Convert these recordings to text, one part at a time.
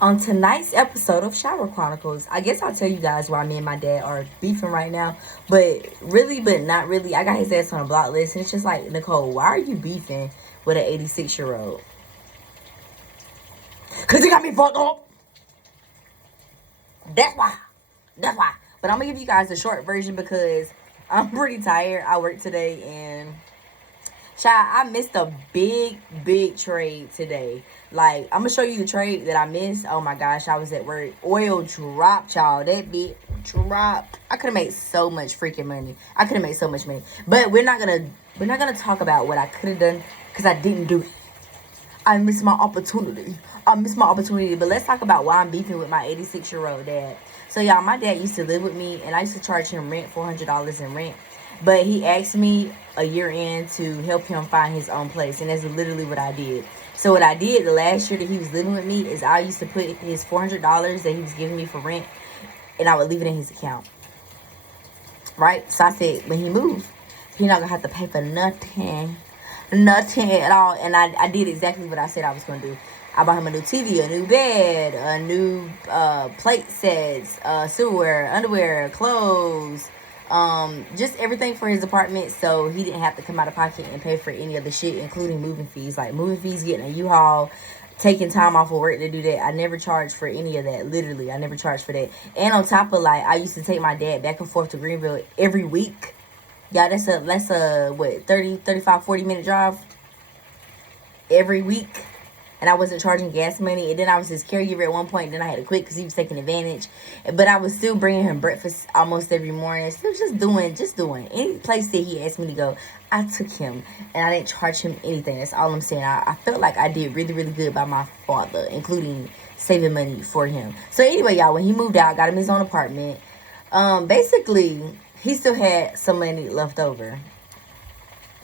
On tonight's episode of Shower Chronicles, I guess I'll tell you guys why me and my dad are beefing right now. But really, but not really. I got his ass on a block list, and it's just like, Nicole, why are you beefing with an 86-year-old? Because he got me fucked up. That's why. That's why. But I'm going to give you guys the short version because I'm pretty tired. I worked today, and I missed a big trade today. Like, I'm gonna show you the trade that I missed. Oh my gosh, I was at work. Oil dropped, y'all. That bit dropped. I could have made so much freaking money. I could have made so much money. But we're not gonna talk about what I could have done because I didn't do it. I missed my opportunity. But let's talk about why I'm beefing with my 86-year-old dad. So y'all, my dad used to live with me, and I used to charge him rent, $400 in rent. But he asked me a year in to help him find his own place. And that's literally what I did. So what I did the last year that he was living with me is I used to put his $400 that he was giving me for rent, and I would leave it in his account. Right? So I said, when he moves, he's not going to have to pay for nothing. Nothing at all. And I did exactly what I said I was going to do. I bought him a new TV, a new bed, a new plate sets, silverware, underwear, clothes, just everything for his apartment, so he didn't have to come out of pocket and pay for any of the shit, including moving fees. Like moving fees, getting a U-Haul, taking time off of work to do that. I never charged for any of that. Literally, I never charged for that. And on top of, like, I used to take my dad back and forth to Greenville every week. Yeah, that's a what, 30, 35, 40-minute drive every week. And I wasn't charging gas money. And then I was his caregiver at one point. And then I had to quit because he was taking advantage. But I was still bringing him breakfast almost every morning. Still just doing. Any place that he asked me to go, I took him. And I didn't charge him anything. That's all I'm saying. I felt like I did really, really good by my father, including saving money for him. So anyway, y'all, when he moved out, got him his own apartment. Basically, he still had some money left over.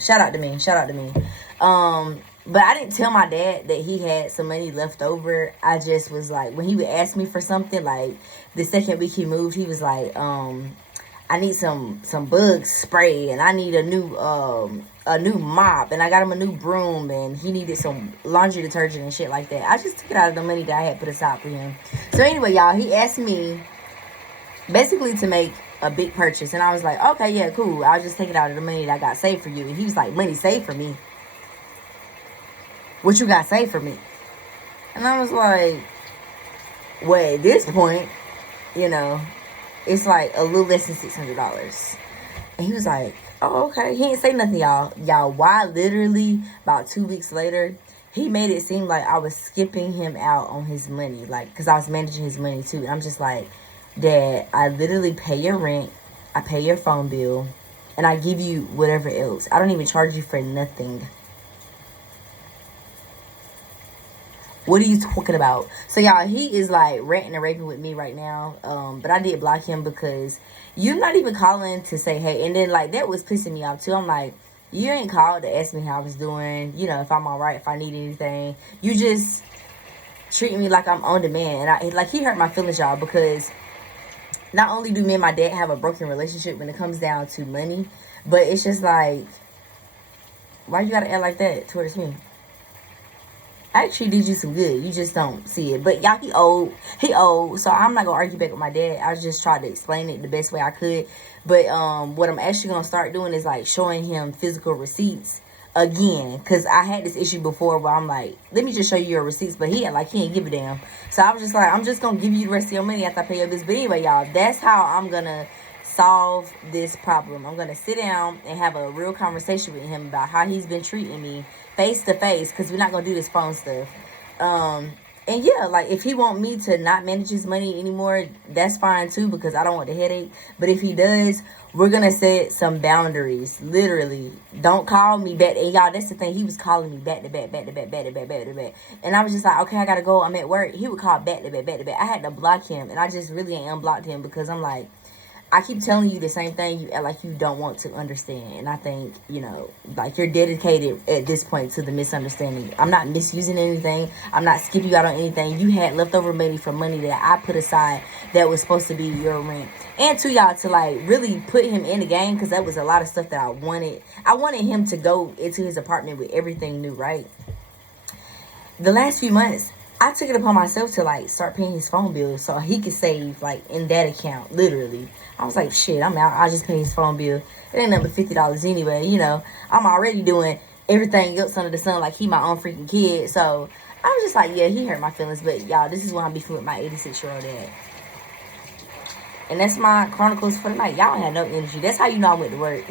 Shout out to me. But I didn't tell my dad that he had some money left over. I just was like, when he would ask me for something, like the second week he moved, he was like, I need some bug spray, and I need a new mop, and I got him a new broom, and he needed some laundry detergent and shit like that. I just took it out of the money that I had put aside for him. So anyway, y'all, he asked me basically to make a big purchase, and I was like, okay, yeah, cool. I'll just take it out of the money that I got saved for you. And he was like, money saved for me? What you got saved for me? And I was like, well, at this point, it's like a little less than $600. And he was like, oh, okay. He didn't say nothing, y'all. Why? Literally about 2 weeks later, he made it seem like I was skipping him out on his money, like, because I was managing his money too. And I'm just like, Dad, I literally pay your rent, I pay your phone bill, and I give you whatever else. I don't even charge you for nothing. What are you talking about? So, y'all, he is, like, ranting and raving with me right now. But I did block him because you're not even calling to say, hey. And then, like, that was pissing me off, too. I'm like, you ain't called to ask me how I was doing, if I'm all right, if I need anything. You just treat me like I'm on demand. And, he hurt my feelings, y'all, because not only do me and my dad have a broken relationship when it comes down to money, but it's just like, why you gotta act like that towards me? I actually did you some good. You just don't see it. But y'all, he old. So I'm not going to argue back with my dad. I just tried to explain it the best way I could. But what I'm actually going to start doing is, like, showing him physical receipts again. Because I had this issue before where I'm like, let me just show you your receipts. But he ain't give a damn. So I was just like, I'm just going to give you the rest of your money after I pay your bills. But anyway, y'all, that's how I'm going to solve this problem. I'm going to sit down and have a real conversation with him about how he's been treating me face to face, because we're not going to do this phone stuff. And yeah, like, if he want me to not manage his money anymore, that's fine too, because I don't want the headache. But if he does, we're going to set some boundaries. Literally, don't call me back. And y'all, that's the thing. He was calling me back to back. And I was just like, okay, I got to go. I'm at work. He would call back to back. I had to block him. And I just really unblocked him because I'm like, I keep telling you the same thing. You act like you don't want to understand. And I think, like, you're dedicated at this point to the misunderstanding. I'm not misusing anything. I'm not skipping you out on anything. You had leftover money from money that I put aside that was supposed to be your rent. And to y'all, to, like, really put him in the game, because that was a lot of stuff that I wanted. I wanted him to go into his apartment with everything new, right? The last few months, I took it upon myself to like start paying his phone bill so he could save like in that account. Literally, I was like, shit, I'm out. I just pay his phone bill. It ain't nothing but $50 anyway. You know, I'm already doing everything else under the sun like he my own freaking kid. So I was just like, yeah, he hurt my feelings. But y'all, this is why I'm beefing with my 86-year-old dad. And that's my chronicles for the night. Y'all ain't had no energy. That's how you know I went to work.